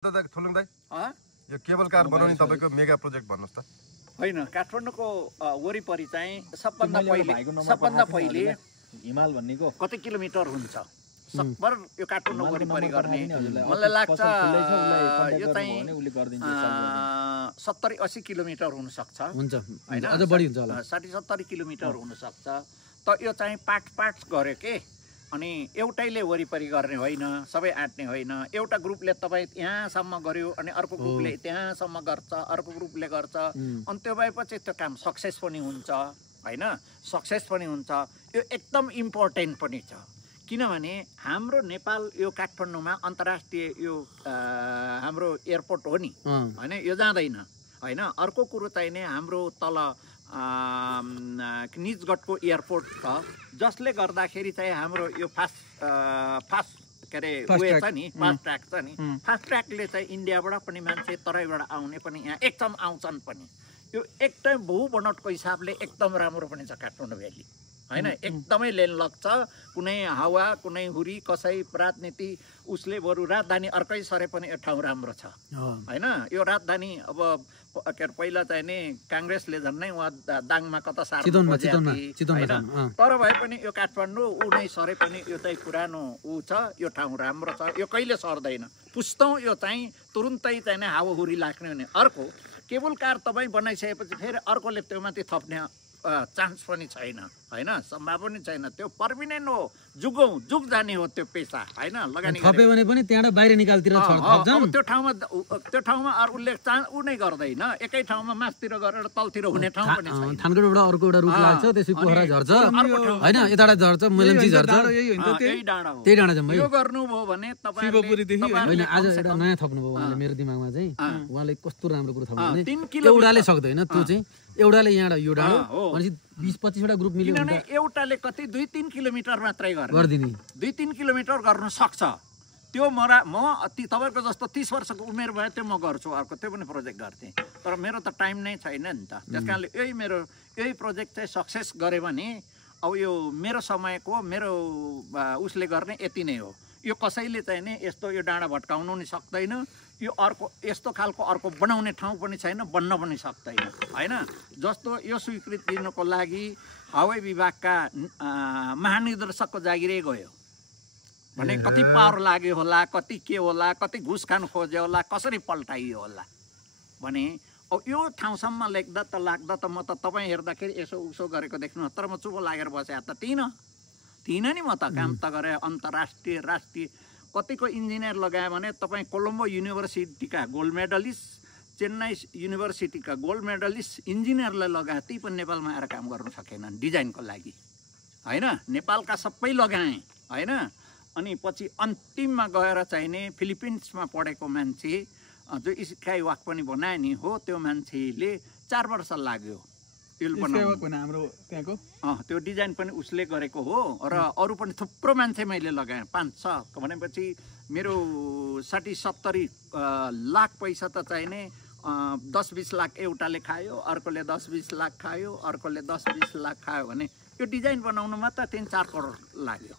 दादा थुलुङ दाइ यो केबल कार बनाउने तपाईको मेगा प्रोजेक्ट भन्नुस् त। हैन, काठमाडौँको वरिपरि चाहिँ सबभन्दा पहिले हिमाल भन्नेको कति किलोमिटर हुन्छ सबभर यो काठमाडौँ वरिपरि गर्ने मलाई लाग्छ यो चाहिँ 70-80 किलोमिटर हुन सक्छ हुन्छ हैन, अझ बढी हुन्छ होला 60-70 किलोमिटर हुन सक्छ। त यो चाहिँ पार्ट गर्यो के, अनि एउटैले वरिपरि गर्ने होइन, सबै आँट्ने होइन। एउटा ग्रुपले तपाईँ यहाँसम्म गर्यो अनि अर्को ग्रुपले त्यहाँसम्म गर्छ, अर्को ग्रुपले गर्छ, अनि त्यो भएपछि त्यो काम सक्सेस पनि हुन्छ होइन, सक्सेस पनि हुन्छ। यो एकदम इम्पोर्टेन्ट पनि छ, किनभने हाम्रो नेपाल यो काठमाडौँमा अन्तर्राष्ट्रिय यो हाम्रो एयरपोर्ट हो नि होइन, यो जाँदैन होइन। अर्को कुरो चाहिँ नि हाम्रो तल निजगढको एयरपोर्ट छ, जसले गर्दाखेरि चाहिँ हाम्रो यो फास्ट के अरे वे छ नि, फास्ट ट्र्याक छ नि, फास्ट ट्र्याकले चाहिँ इन्डियाबाट पनि मान्छे तराईबाट आउने पनि यहाँ एकदम आउँछन् पनि। यो एकदम भूबनोटको हिसाबले एकदम राम्रो पनि छ काठमाडौँ भ्याली होइन, एकदमै लेनलक छ। कुनै हावा कुनै हुरी कसै राजनीति उसले बरु राजधानी अर्कै सरे पनि यो ठाउँ राम्रो छ होइन। यो राजधानी अब के अरे पहिला चाहिँ नि काङ्ग्रेसले झन्नै उहाँ दाङमा कता सार्नु होइन, तर भए पनि यो काठमाडौँ ऊ नै सरे पनि यो चाहिँ पुरानो ऊ छ, यो ठाउँ राम्रो छ, यो कहिले सर्दैन। पुस्तौँ यो चाहिँ तुरुन्तै चाहिँ नि हावाहुरी लाग्ने हुने। अर्को केबल कार तपाईँ बनाइसकेपछि फेरि अर्कोले त्यो माथि थप्ने चान्स पनि छैन होइन, सम्भाव पनि छैन। त्यो पर्मिनेन्ट हो, जुग जाने हो त्यो पेसा होइन। लगानी थपे भने पनि त्यहाँबाट बाहिर निकालतिर थप्छन्, त्यो ठाउँमा उसले ऊ नै गर्दैन, एकै ठाउँमा मासतिर गरेर तलतिर हुने ठाउँ पनि छैन। थानकोटबाट अर्को एउटा रुख लाग्छ, त्यसै पोखरा झर्छ होइन, यताबाट झर्छ, मेलम्ची झर्छ, त्यही डाँडा हो। त्यही डाँडा चाहिँ यो गर्नुभयो भने होइन। आज एउटा नयाँ थप्नुभयो उहाँले मेरो दिमागमा चाहिँ, उहाँले कस्तो राम्रो कुरो थप्नु भने एउटाले सक्दैन, त्यो चाहिँ एउटाले यहाँबाट यो डाँडो भनेपछि 20-25 वटा ग्रुप मिल्यो भने एउटाले कति 2-3 किलोमिटर मात्रै गरिदिने, 2-3 किलोमिटर गर्न सक्छ। त्यो म तपाईँको जस्तो 30 वर्षको उमेर भयो त्यो म गर्छु, अर्को त्यो पनि प्रोजेक्ट गर्थेँ, तर मेरो त टाइम नै छैन नि त। त्यस कारणले यही प्रोजेक्ट चाहिँ सक्सेस गऱ्यो भने अब यो मेरो समयको मेरो उसले गर्ने यति नै हो। यो कसैले चाहिँ नि यस्तो यो डाँडा भट्काउनु नि सक्दैन, यो अर्को यस्तो खालको अर्को बनाउने ठाउँ पनि छैन, बन्न पनि सक्दैन होइन। जस्तो यो स्वीकृति दिनको लागि हवाई विभागका महानिर्देशकको जागिरै गयो भने कति पावर लाग्यो होला, कति के होला, कति घुस खान खोज्यो होला, कसरी पल्टाइयो होला भने अब यो ठाउँसम्म लेख्दा त लाग्दा त म त तपाईँ हेर्दाखेरि यसो उसो गरेको देख्नु, तर म चुप लागेर बसेँ त थिइनँ नि म त। काम त गरेँ, अन्तर्राष्ट्रिय राष्ट्रिय कतिको इन्जिनियर लगायो भने तपाईँ कोलम्बो युनिभर्सिटीका गोल्ड मेडलिस्ट, चेन्नई युनिभर्सिटीका गोल्ड मेडलिस्ट इन्जिनियरलाई लगाए, ती पनि नेपालमा आएर काम गर्नु सकेनन् डिजाइनको लागि होइन। नेपालका सबै लगाएँ होइन, अनि पछि अन्तिममा गएर चाहिने फिलिपिन्समा पढेको मान्छे जो स्काई वाक पनि बनाए नि हो, त्यो मान्छेले 4 वर्ष लाग्यो त्यो डिजाइन पनि उसले गरेको हो। र अरू पनि थुप्रो मान्छे मैले लगाएँ, 5-6 भनेपछि मेरो 60-70 लाख पैसा त चाहिने 10-20 लाख एउटाले खायो, अर्कोले 10-20 लाख खायो, अर्कोले 10-20 लाख खायो भने यो डिजाइन बनाउनुमा त 3-4 करोड लाग्यो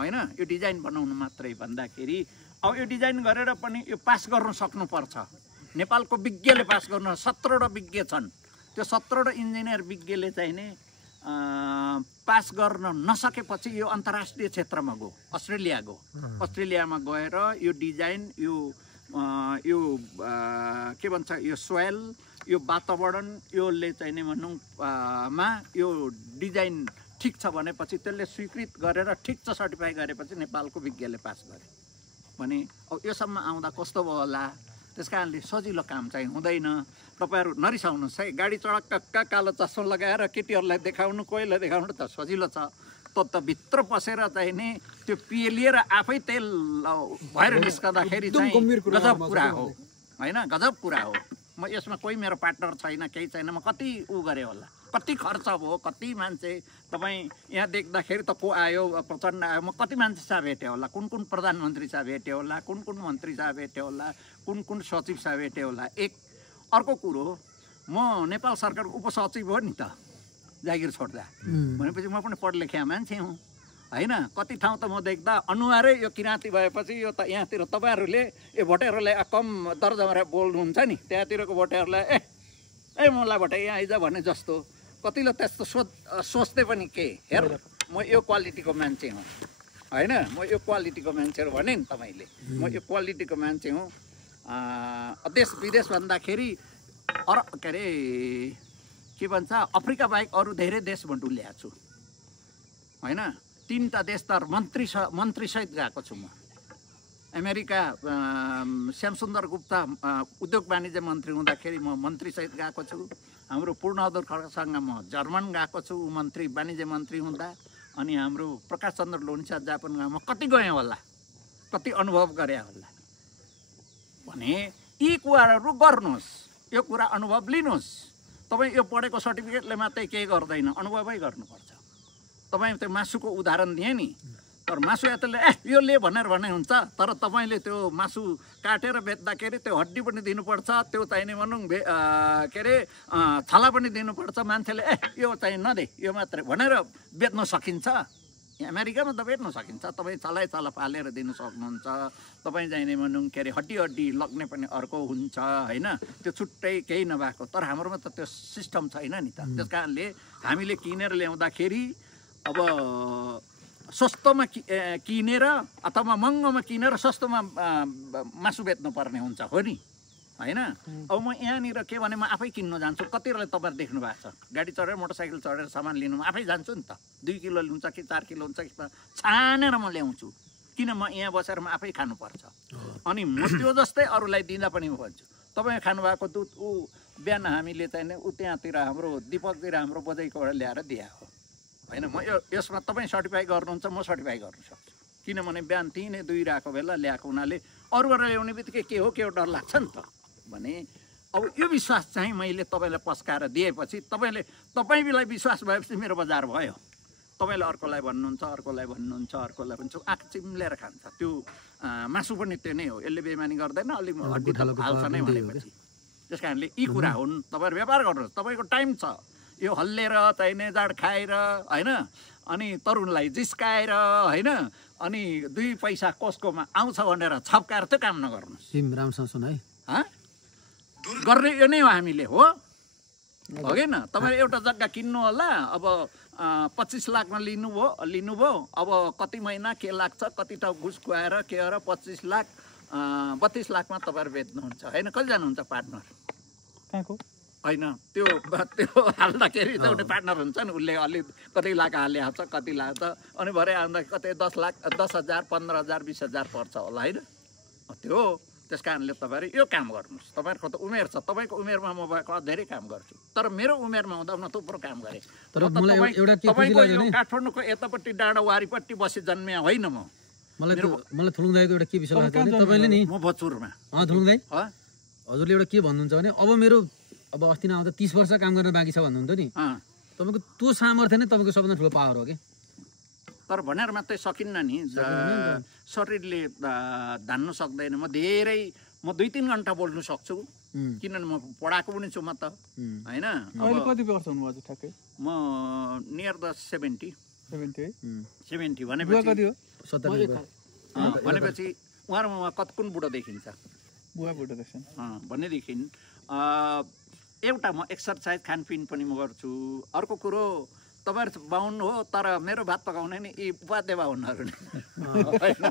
होइन। यो डिजाइन बनाउनु मात्रै भन्दाखेरि अब यो डिजाइन गरेर पनि यो पास गर्नु सक्नुपर्छ। नेपालको विज्ञले पास गर्नु 17वटा विज्ञ छन्, त्यो 17वटा इन्जिनियर विज्ञले चाहिँ नि पास गर्न नसकेपछि यो अन्तर्राष्ट्रिय क्षेत्रमा गयो, अस्ट्रेलिया गयो। अस्ट्रेलियामा गएर यो डिजाइन यो के भन्छ यो सोइल, यो वातावरण, योले चाहिँ नि भनौँ यो डिजाइन ठिक छ भनेपछि त्यसले स्वीकृत गरेर ठिक छ सर्टिफाई गरेपछि नेपालको विज्ञले पास गरे भने अब योसम्म आउँदा कस्तो भयो होला। त्यस कारणले सजिलो काम चाहिँ हुँदैन। तपाईँहरू नरिसाउनुहोस् है, गाडी चडक्क कालो चस्मा लगाएर केटीहरूलाई देखाउनु, कोहीलाई देखाउनु त सजिलो छ, त भित्र पसेर चाहिँ नि त्यो पिएलिएर आफै तेल भएर निस्कँदाखेरि चाहिँ गजब कुरा हो होइन, गजब कुरा हो। म यसमा कोही मेरो पार्टनर छैन, केही छैन, म कति ऊ गरेँ होला, कति खर्च भयो, कति मान्छे तपाईँ यहाँ देख्दाखेरि त को आयो, प्रचण्ड आयो, म कति मान्छे साहब भेटेँ होला, कुन प्रधानमन्त्री साहब भेटेँ होला, कुन मन्त्री साहब भेटेँ होला, कुन सचिव साहब भेटेँ होला। अर्को कुरो म नेपाल सरकारको उपसचिव हो नि त जागिर छोड्दा, भनेपछि म पनि पढ लेखेको मान्छे हुँ होइन। कति ठाउँ त म देख्दा अनुहारै यो किराँती भएपछि यो त यहाँतिर तपाईँहरूले यो भोटेहरूलाई कम दर्जामा बोल्नुहुन्छ नि, त्यहाँतिरको भोटेहरूलाई ए मलाई भोटे यहाँ आइज भने जस्तो कतिले त्यस्तो सोच्दै पनि के हेर म यो क्वालिटीको मान्छे हुँ होइन, म यो क्वालिटीको मान्छे हो भने नि तपाईँले, म यो क्वालिटीको मान्छे हुँ। देश विदेश भन्दाखेरि के अरे के भन्छ अफ्रिका बाहेक अरू धेरै देशमा डुल्याएको छु होइन। 3टा देश त मन्त्रीसहित गएको छु म। अमेरिका श्यामसुन्दर गुप्ता उद्योग वाणिज्य मन्त्री हुँदाखेरि म मन्त्रीसहित गएको छु। हाम्रो पूर्णबहादुर खड्कासँग म जर्मन गएको छु मन्त्री वाणिज्य मन्त्री हुँदा। अनि हाम्रो प्रकाश चन्द्र लोन्सा जापानमा म कति गएँ होला, कति अनुभव गरेँ होला भने यी कुराहरू गर्नुहोस्, यो कुरा अनुभव लिनुहोस्। तपाईँ यो पढेको सर्टिफिकेटले मात्रै केही गर्दैन, अनुभवै गर्नुपर्छ। तपाईँ त्यो मासुको उदाहरण दिएँ नि, तर मासु यात्रीले यो ले भनेर भने हुन्छ, तर तपाईँले त्यो मासु काटेर बेच्दाखेरि त्यो हड्डी पनि दिनुपर्छ, त्यो चाहिने भनौँ के अरे छाला पनि दिनुपर्छ। मान्छेले यो चाहिँ नदे यो मात्रै भनेर बेच्न सकिन्छ। अमेरिकामा त बेच्न सकिन्छ, तपाईँ छाला पालेर दिनु सक्नुहुन्छ। तपाईँ चाहिने भनौँ के अरे हड्डी लग्ने पनि अर्को हुन्छ होइन, त्यो छुट्टै केही नभएको। तर हाम्रोमा त त्यो सिस्टम छैन नि त। त्यस कारणले हामीले किनेर ल्याउँदाखेरि अब सस्तोमा किनेर अथवा महँगोमा किनेर सस्तोमा मासु बेच्नु पर्ने हुन्छ हो नि होइन। अब म यहाँनिर के भने म आफै किन्न जान्छु। कतिले तपाईँहरू देख्नु भएको छ गाडी चढेर मोटरसाइकल चढेर सामान लिनु म आफै जान्छु नि त। 2 किलो हुन्छ कि 4 किलो हुन्छ कि छानेर म ल्याउँछु, किन म यहाँ बसेर म आफै खानुपर्छ। अनि म त्यो जस्तै अरूलाई दिँदा पनि म भन्छु तपाईँ खानुभएको दुध बिहान हामीले चाहिँ ऊ त्यहाँतिर हाम्रो दिपकतिर हाम्रो बजाइकोबाट ल्याएर दिए हो होइन। म यसमा तपाईँ सर्टिफाई गर्नुहुन्छ, म सर्टिफाई गर्नु सक्छु। किनभने बिहान तिनै दुई रहेको बेला ल्याएको हुनाले अरूबाट ल्याउने बित्तिकै के हो डर लाग्छ नि त भने। अब यो विश्वास चाहिँ मैले तपाईँलाई पस्काएर दिएपछि तपाईँलाई विश्वास भएपछि मेरो बजार भयो। तपाईँले अर्कोलाई भन्नुहुन्छ अर्कोलाई भन्छ, आँखा चिम्लेर खान्छ। त्यो मासु पनि त्यो नै हो, यसले बेमानी गर्दैन, अलिक हड्डी हाल्छ नै भनेपछि। त्यस कारणले यी कुरा हुन्। तपाईँहरू व्यापार गर्नुहोस्, तपाईँको टाइम छ। यो हल्लेर चाहिने जाड खाएर होइन, अनि तरुणलाई जिस्काएर होइन, अनि 2 पैसा कसकोमा आउँछ भनेर छप्काएर त्यो काम नगर्नुहोस्। राम्रोसँग सुन है, गर्ने यो नै हो हामीले हो कि न। तपाईँले एउटा जग्गा किन्नु होला, अब 25 लाखमा लिनुभयो, अब कति महिना के लाग्छ, कति ठाउँ घुस खुवाएर के गरेर 25 लाख 32 लाखमा तपाईँहरू बेच्नुहुन्छ होइन। कति जानुहुन्छ पार्टनर कहाँको होइन, त्यो हाल्दाखेरि एउटा पार्टनर हुन्छ नि, उसले अलि कति लाख हाले हाल्छ कति लाग्छ, अनि भरे आउँदा कतै 10 लाख 10,000 15,000 20,000 पर्छ होला होइन। त्यो त्यस कारणले तपाईँहरू यो काम गर्नुहोस्। तपाईँहरूको त उमेर छ, तपाईँको उमेरमा म भएको धेरै काम गर्छु, तर मेरो उमेरमा हुँदा म थुप्रो काम गरेँ। तपाईँको यो काठमाडौँको यतापट्टि डाँडा वारिपट्टि बसी जन्मिया होइन म। मलाई थुलुङदाईको एउटा के विषय लाग्छ भने तपाईँले नि म भचुरमा थुलुङदाई हजुरले एउटा के भन्नुहुन्छ भने अब अस्ति नै आउँदा 30 वर्ष काम गर्न बाँकी छ भन्नुहुन्छ नि, तपाईँको त्यो सामर्थ्य नै तपाईँको सबभन्दा ठुलो पावर हो कि। तर भनेर मात्रै सकिन्न नि, शरीरले धान्नु सक्दैन। म 2-3 घन्टा बोल्नु सक्छु, किनभने म पढाएको पनि छु म त होइन। कति वर्ष हुनुभयो ठ्याक्कै? म नियर द 70 भनेपछि उहाँहरूमा कुन बुढो देखिन्छ भनेदेखि एउटा म एक्सर्साइज खानपिन पनि म गर्छु। अर्को कुरो तपाईँहरू बाहुन हो, तर मेरो भात पकाउने नि यी उपाध्याय बाहुनहरू नि होइन।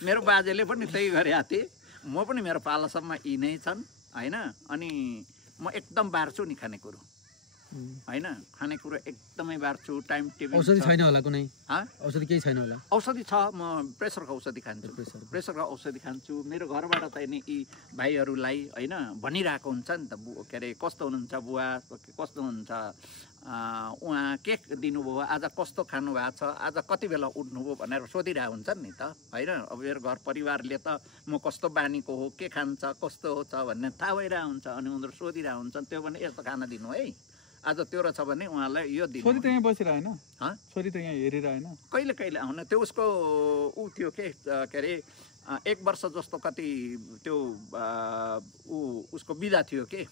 मेरो बाजेले पनि त्यही गरेका थिए, म पनि मेरो पालासम्म यी नै छन् होइन। अनि म एकदम बार्छु नि खानेकुरो होइन, खानेकुरो एकदमै बार्छु। टाइम टेबल औषधि छैन होला कुनै? औषधि केही छैन होला? औषधि छ, म प्रेसरको औषधि खान्छु, प्रेसरको औषधि खान्छु। मेरो घरबाट चाहिँ नि यी भाइहरूलाई होइन भनिरहेको हुन्छ नि त, के अरे कस्तो हुनुहुन्छ बुवा, कस्तो हुनुहुन्छ उहाँ, के दिनुभयो आज, कस्तो खानु भएको छ आज, कति बेला उठ्नुभयो भनेर सोधिरहेको हुन्छन् नि त होइन। अब मेरो घर परिवारले त म कस्तो बानीको हो, के खान्छ, कस्तो छ भन्ने थाहा भइरहेको हुन्छ, अनि उनीहरू सोधिरहेको हुन्छन्। त्यो भने यस्तो खाना दिनु है, आज त्यो रहेछ भने उहाँलाई यो दिनु। छोरी त यहाँ बसिरहेन, छोरी त यहाँ हेरिरहेन, कहिले कहिले आउन। त्यो उसको थियो के अरे 1 वर्ष जस्तो कति त्यो उसको बिदा थियो के।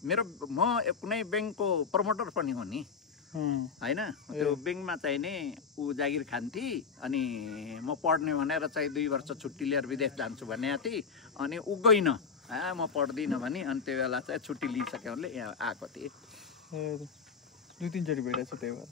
म कुनै ब्याङ्कको प्रमोटर पनि हो नि होइन त्यो ब्याङ्कमा चाहिँ नि ऊ जागिर खान्थे अनि म पढ्ने भनेर चाहिँ 2 वर्ष छुट्टी लिएर विदेश जान्छु भने थिएँ अनि ऊ गइन म पढ्दिनँ भने अनि त्यो बेला चाहिँ छुट्टी लिइसक्यो भने यहाँ आएको थिएँ 2-3 चोटि भेटेको छु त्यही भएर